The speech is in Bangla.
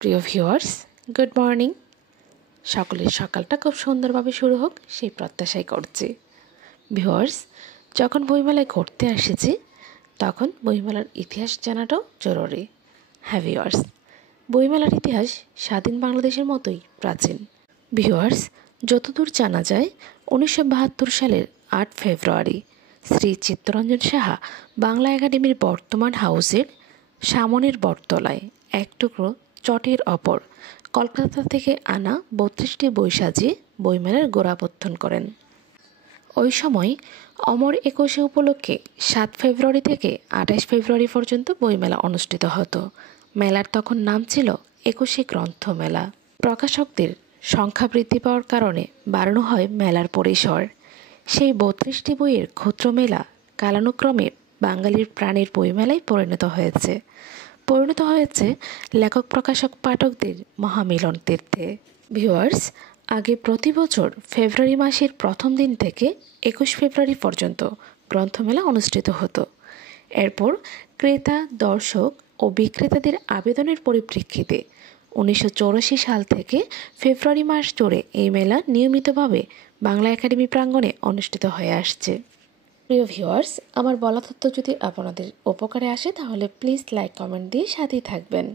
প্রিয় ভিউয়ার্স, গুড মর্নিং। সকলের সকালটা খুব সুন্দরভাবে শুরু হোক সেই প্রত্যাশাই করছি। ভিউয়ার্স, যখন বইমেলায় ঘুরতে এসেছি তখন বইমেলার ইতিহাস জানাটাও জরুরি। হ্যাঁ ভিউয়ার্স, বইমেলার ইতিহাস স্বাধীন বাংলাদেশের মতোই প্রাচীন। ভিউয়ার্স, যতদূর জানা যায় 1972 সালের 8 ফেব্রুয়ারি শ্রী চিত্তরঞ্জন সাহা বাংলা একাডেমির বর্তমান হাউসের সামনের বটতলায় এক টুকরো চটের ওপর কলকাতা থেকে আনা 32টি বই সাজিয়ে বইমেলার গোড়াপত্তন করেন। ওই সময় অমর একুশে উপলক্ষে 7 ফেব্রুয়ারি থেকে 28 ফেব্রুয়ারি পর্যন্ত বইমেলা অনুষ্ঠিত হতো। মেলার তখন নাম ছিল 21শে গ্রন্থমেলা। প্রকাশকদের সংখ্যা বৃদ্ধি পাওয়ার কারণে বাড়ানো হয় মেলার পরিসর। সেই 32টি বইয়ের ক্ষুদ্র মেলা কালানুক্রমে বাঙালির প্রাণের বইমেলায় পরিণত হয়েছে লেখক প্রকাশক পাঠকদের মহামিলন তীর্থে। ভিউয়ার্স, আগে প্রতি বছর ফেব্রুয়ারি মাসের প্রথম দিন থেকে 21 ফেব্রুয়ারি পর্যন্ত গ্রন্থমেলা অনুষ্ঠিত হতো। এরপর ক্রেতা, দর্শক ও বিক্রেতাদের আবেদনের পরিপ্রেক্ষিতে 1984 সাল থেকে ফেব্রুয়ারি মাস জুড়ে এই মেলা নিয়মিতভাবে বাংলা একাডেমি প্রাঙ্গণে অনুষ্ঠিত হয়ে আসছে। প্রিয় ভিউয়ার্স, আমার বলা তথ্য যদি আপনাদের উপকারে আসে তাহলে প্লিজ লাইক কমেন্ট দিয়ে সাথেই থাকবেন।